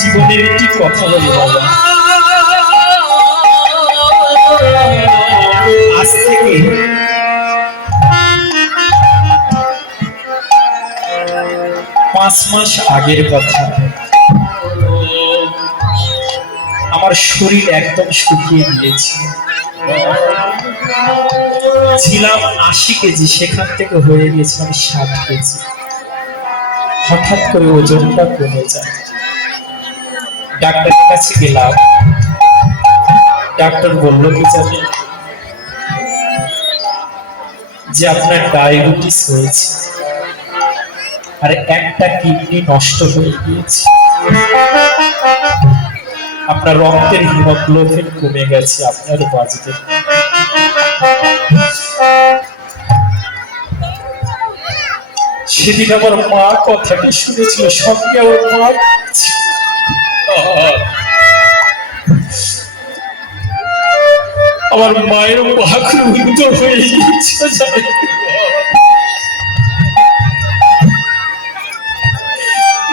জীবনের একটি কথা বলি বাবা। আজ থেকে 5 মাস আগের কথা। আমার শরীর একদম শুকিয়ে গিয়েছে। ছিলাম 80 কেজি, সেখান থেকে হয়ে গেছিলাম 60 কেজি। হঠাৎ করে ওজনটা কমে যায়। ডাক্তারের কাছে গেলাম। ডাক্তার বলল কি জানেন, যে আপনার ডায়াবেটিস হয়েছে আর একটা কিডনি নষ্ট হয়ে গিয়েছে, আপনার রক্তের হিমোগ্লোবিন কমে গেছে, আপনার বাঁচবে। সেদিন আমার মা কথাটি শুনেছিল, সঙ্গে আমার মা আমার মায়ের বাক্রুদ্ধ হয়ে গিয়েছিল।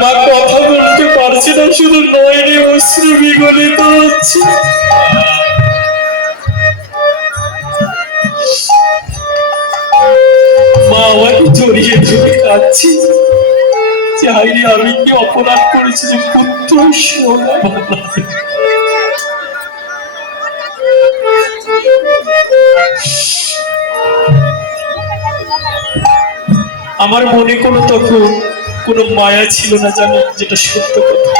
মা কথা বলতে পারছে না, শুধু নয়নে অশ্রু বিগলিত হচ্ছে। মা আমাকে জড়িয়ে ধরে কাঁদছে, চাইলে আমি কি অপরাধ করেছি যে পুত্র সোনা। আমার মনে তখন কোনো মায়া ছিল না, জানো, যেটা সত্য কথা।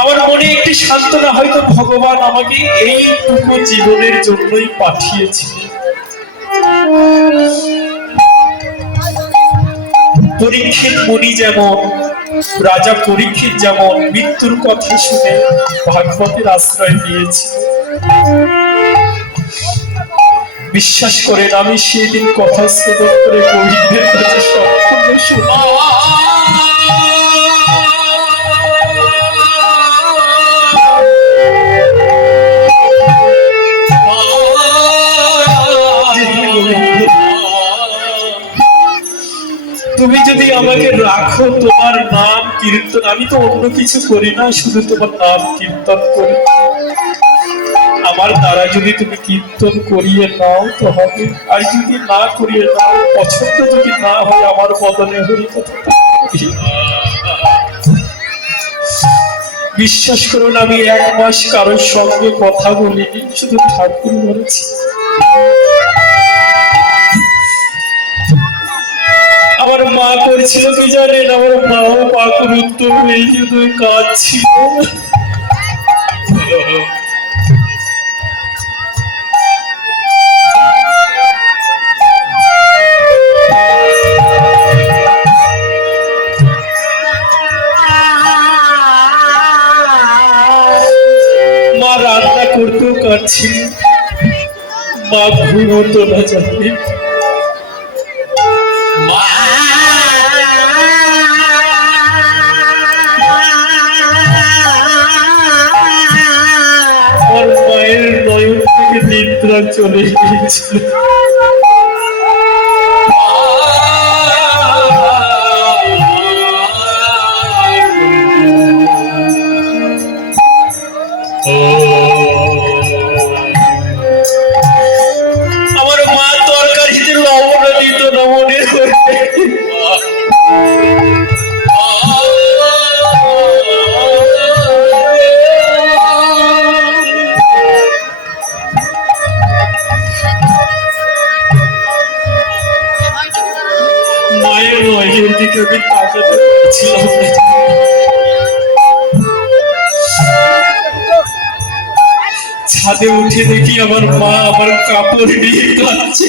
আমার মনে একটি সান্ত্বনা, হয়তো ভগবান আমাকে এইটুকু জীবনের জন্যই পাঠিয়েছিলেন। পরীক্ষিত মুনি যেমন, রাজা পরীক্ষিত যেমন মৃত্যুর কথা শুনে ভাগবতের আশ্রয় নিয়েছিল, বিশ্বাস করেন আমি সেদিন কথা শ্রবণ করে গোবিন্দের কাছে সম্পূর্ণ শুনি। তুমি যদি আমাকে রাখো, তোমার নাম কীর্তন, আমি তো অন্য কিছু করি না, শুধু তোমার নাম কীর্তন করি। আমার দ্বারা যদি তুমি কীর্তন করিয়ে নাও তো হবে, আর যদি না করিয়ে নাও, পছন্দ যদি না হয়, আমার বদলে হরি কথা। বিশ্বাস করুন, আমি 1 মাস কারোর সঙ্গে কথা বলিনি, শুধু ঠাকুর বলেছি। আমার মা করেছিল কি জানেন, আমার মাও পাকুরুদ্ধ হয়ে শুধু কাঁদছিল। মা রান্না করতেও কাঁদছিল, মা ঘুমোতো না জানে। আমার মায়ের নয়ন থেকে নিদ্রা চলে গিয়েছিল। আমার মা তরকারিতে লবণ দিত না, মনে করে। মায়ের নয়নের দিকে আমি তাকাতে পারছিলাম না। ছাদে উঠে দেখি আমার মা আমার কাপড় নিয়ে কাঁদছে।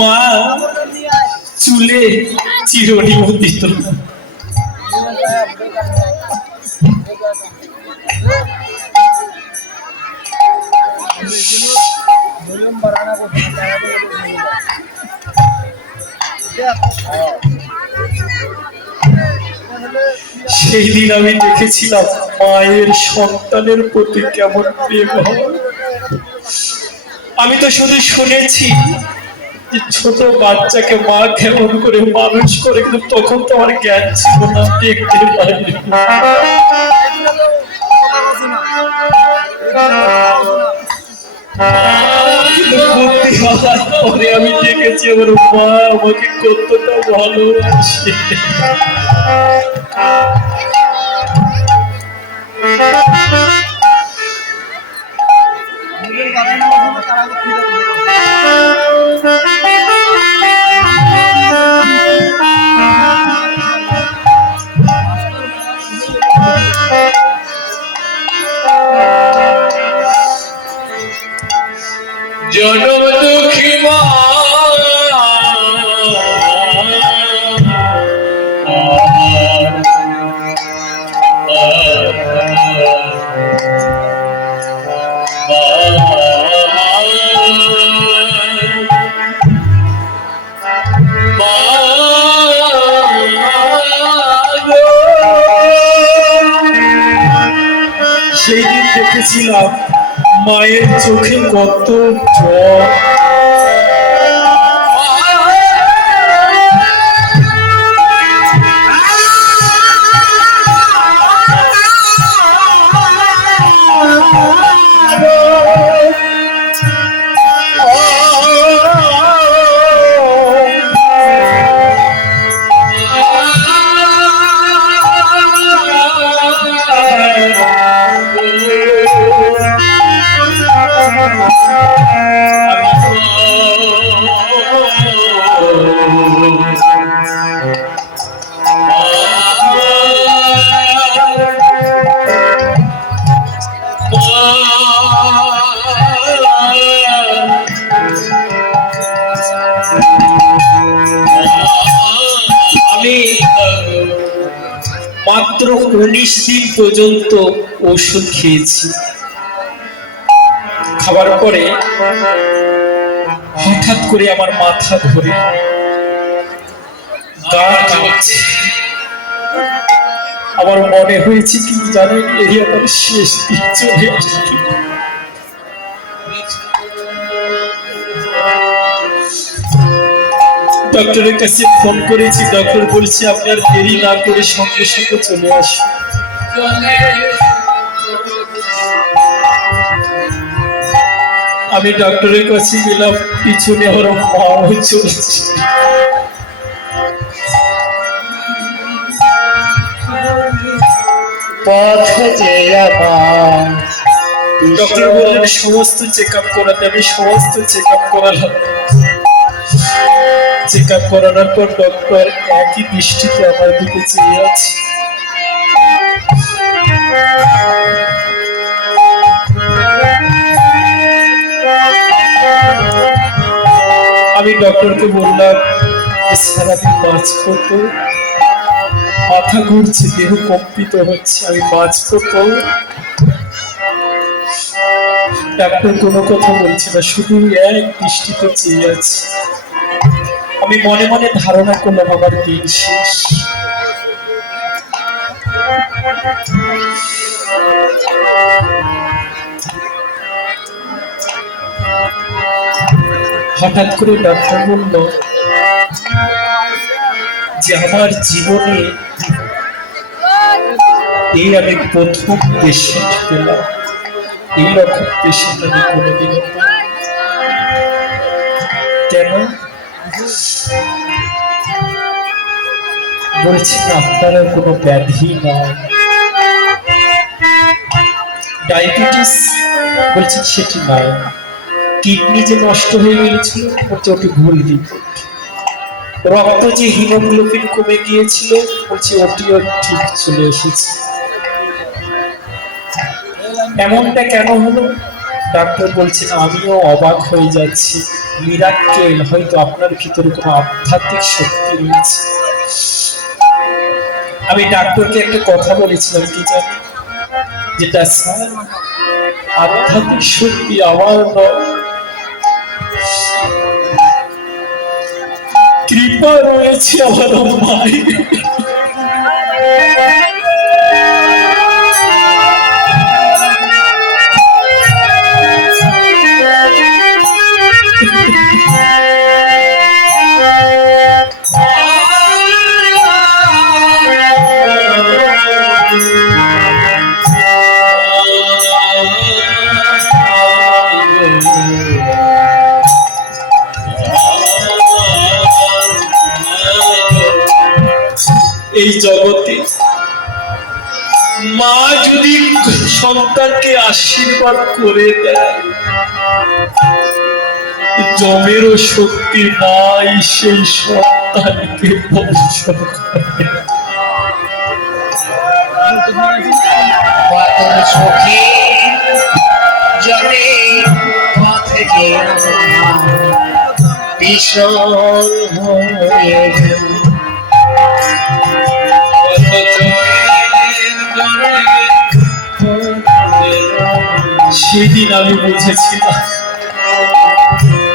মা চুলে চিরনিও দিত। সেই দিন আমি দেখেছিলাম মায়ের সন্তানের প্রতি কেমন প্রেম হয়। আমি তো শুধু শুনেছি যে ছোট বাচ্চাকে মা কেমন করে মানুষ করে, কিন্তু তখন তো আমার জ্ঞান ছিল না, দেখতে পারিনি। আমি দেখেছি আমার মা আমাকে কতটা ভালোবাসে। জনম দুঃখী মা সেই দিন দেখেছিলাম মায়ের চোখে কত জল। আমি মাত্র 19 দিন পর্যন্ত ওষুধ খেয়েছি। খাবার পরে হঠাৎ করে আমার মাথা ধরে গা কাঁপছে। আমার মনে হয়েছে কি জানেন, এই আমার শেষ দিন চলে আসছে। ডক্টরের কাছে ফোন করেছি, ডক্টর বলছে আপনার দেরি না করে সঙ্গে সঙ্গে চলে আসুন। আমি ডক্টরের কাছে গেলাম, পিছনে আমার মাও চলেছে। ডক্টর বললেন সমস্ত চেক আপ করাতে। আমি সমস্ত চেক আপ করালাম। চেক আপ করানোর পর ডক্টর একই দৃষ্টিতে আমার দিকে চেয়ে আছে। আমি ডক্টরকে বললাম স্যার আমি বাঁচবো তো? মাথা ঘুরছে, দেহ কম্পিত হচ্ছে, আমি বাঁচবো তো? ডাক্তার কোনো কথা বলছে না, শুধু এক দৃষ্টিতে চেয়ে আছে। আমি মনে মনে ধারণা করলাম আমার দিন শেষ। হঠাৎ করে ডাক্তার বলল যে আমার জীবনে এই আমি প্রথম পেশেন্ট পেলাম, এইরকম পেশেন্ট আমি কোনোদিন। কেন বলছেন আপনার আর কোনো ব্যাধি নাই। ডায়াবেটিস বলছেন সেটি নাই। কিডনি যে নষ্ট হয়ে গিয়েছিল বলছে ওটি ভুল রিপোর্ট। রক্ত যে হিমোগ্লোবিন কমে গিয়েছিল বলছে ওটিও ঠিক চলে এসেছে। এমনটা কেন হলো? ডাক্তার বলছেন আমিও অবাক হয়ে যাচ্ছি। মিরাক্কেল, হয়তো আপনার ভিতরে কোনো আধ্যাত্মিক শক্তি রয়েছে। আমি ডাক্তারকে একটা কথা বলেছিলাম কি জানেন, যেটা স্যার আধ্যাত্মিক শক্তি আমার নয়, কৃপা রয়েছে আমার মায়ের। এই জগতে মা যদি সন্তানকে আশীর্বাদ করে দেয়, জমেরও শক্তি নাই সেই সন্তানকে বংশ করে। চোখে জলে থেকে ভীষণ হয়ে গেল। সেদিন আমি বুঝেছিলাম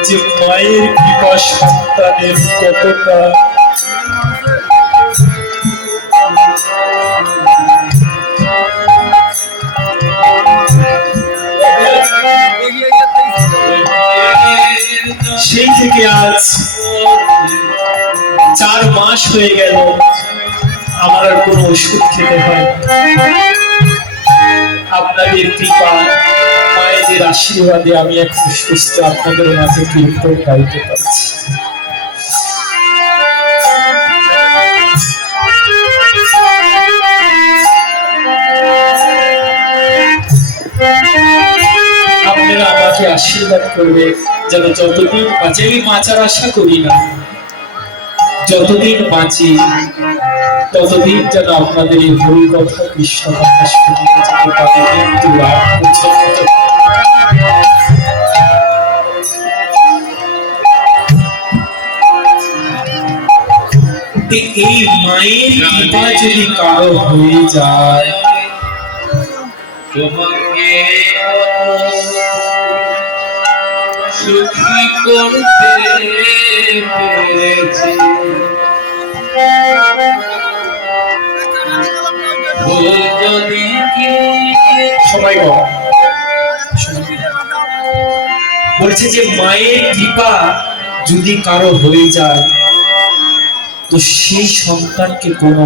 যে মায়ের কৃপা সন্তানের কতটা। সেই থেকে আজ 4 মাস হয়ে গেল আমার আর কোনো ওষুধ খেতে হয়। আপনাদের কৃপা, মায়েদের আশীর্বাদে আমি এখন সুস্থ, আপনাদের মাঝে কীর্তন গাইতে পারছি। আপনারা আমাকে আশীর্বাদ করবে যেন যতদিন বাঁচি, আমি বাঁচার আশা করি না, যতদিন বাঁচি ততদিন যেন আপনাদের এই হরি কথা কৃষ্ণ কথা শুনতে যেতে পারি, মৃত্যু লাভ পর্যন্ত। এই মায়ের কৃপা যদি কারো হয়ে যায়, তোমাকে সুখী করতে পেরেছি, সবাই বলছে যে মায়ের কৃপা যদি কারো হয়ে যায় তো সেই সন্তানকে কোনো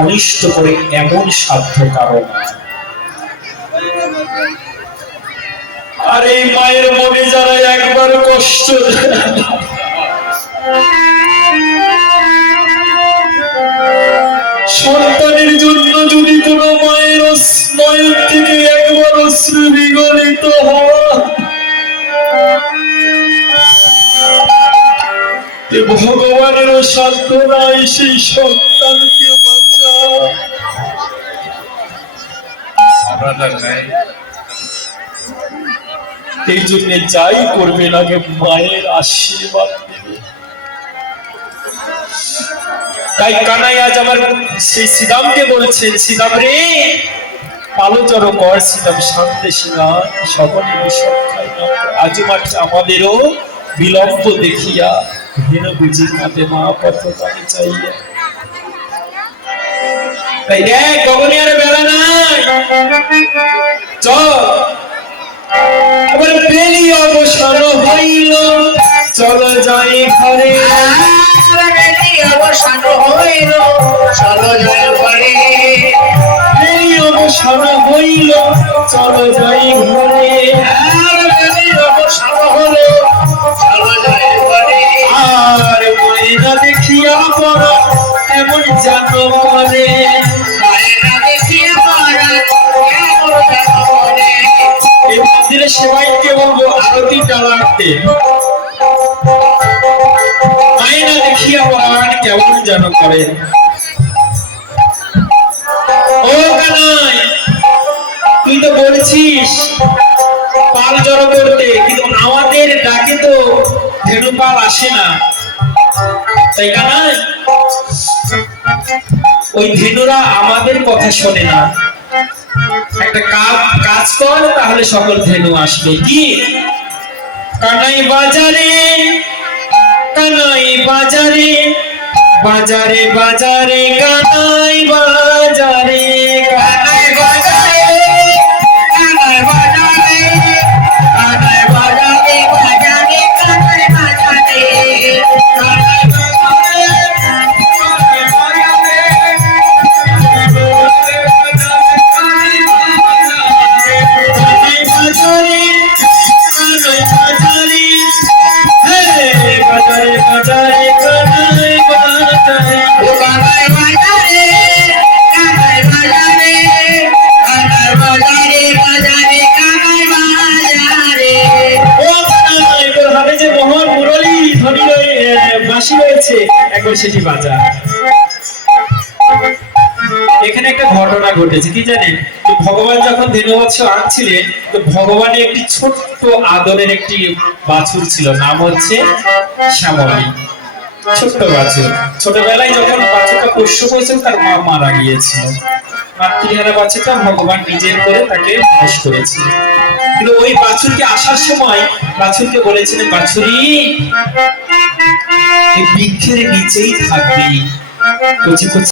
অনিষ্ট করে এমন সাধ্য কারো না। আর এই মায়ের মনে যারা একবার কষ্ট সন্তানের জন্য যদি কোনো মায়ের নয়ন থেকে একবার অশ্রু বিগলিত হয়, ভগবানেরও সাধ্য নাই সেই সন্তানকে বাঁচা। এই জন্য যাই করবেন আগে মায়ের আশীর্বাদ নেবে। তাই কানাই আজ আমার সেই শ্রীরামকে বলছেন, শ্রীরাম রে আলোচর কর, শ্রীরাম শান্তে শ্রীরাম সকলে বিষয় খাই না। আজ মাঠে আমাদেরও বিলম্ব দেখিয়া হেন বুঝি কাঁদে মা পথ পানি চাইয়া। তাই দেখ গগনে আর বেলা নাই, চল এবার বেলি অবসর হইল, চল যাই ঘরে। বেলি অবসর হইল, চল যাই ঘরে। বেলি অবসর হইল, চল যাই ঘরে। বেলি অবসর হলো, চল যাই ঘরে। আর ময়না দেখিয়া বড় এমন জানো করে, ময়না দেখিয়া বড় এমন জানো করে। এই মন্দিরে সেবাইকে বলবো আরতি টালাতে, ময়না দেখিয়া বড় কেমন জানো করে। ও কানাই, তুই তো বলছিস পাল জড়ো করতে, কিন্তু আমাদের ডাকে তো ধেনু পাল আসে না, তাই কানাই ওই ধেনুরা আমাদের কথা শোনে না। একটা কাজ কর, তাহলে সকল ধেনু আসবে। কি কানাই বাজারে, কানাই বাজারে বাজারে বাজারে কানাই বাজারে কানাই বাজারে কানাই বাজারে কানাই বাজারে বাজারে কানাই বাজারে কানাই বাজারে বাজারে কানাই বাজারে ও কানাই বাজারে কানাই বাজারে কানাই বাজারে বাজারে কানাই বাজারে ও কানাই তোর হাতে যে মহান মুরলী ধনী বাঁশি রয়েছে একবার সেটি বাজা। এখানে একটা ঘটনা ঘটেছে কি জানেন, তো ভগবান যখন ধেনুবৎস আনছিলেন তো ভগবানের একটি ছোট্ট আদরের একটি বাছুর ছিল, নাম হচ্ছে শ্যামলী। ছোট্ট বাছুর, ছোটবেলায় যখন বাছুরটা পোষ্য হয়েছিল তার মা মারা গিয়েছিল। মাতৃহারা বাছুরটা ভগবান নিজের করে তাকে বশ করেছিল। কিন্তু ওই বাছুরকে আসার সময় বাছুরকে বলেছিলেন, বাছুরি এই বৃক্ষের নিচেই থাকবি, কচি কচি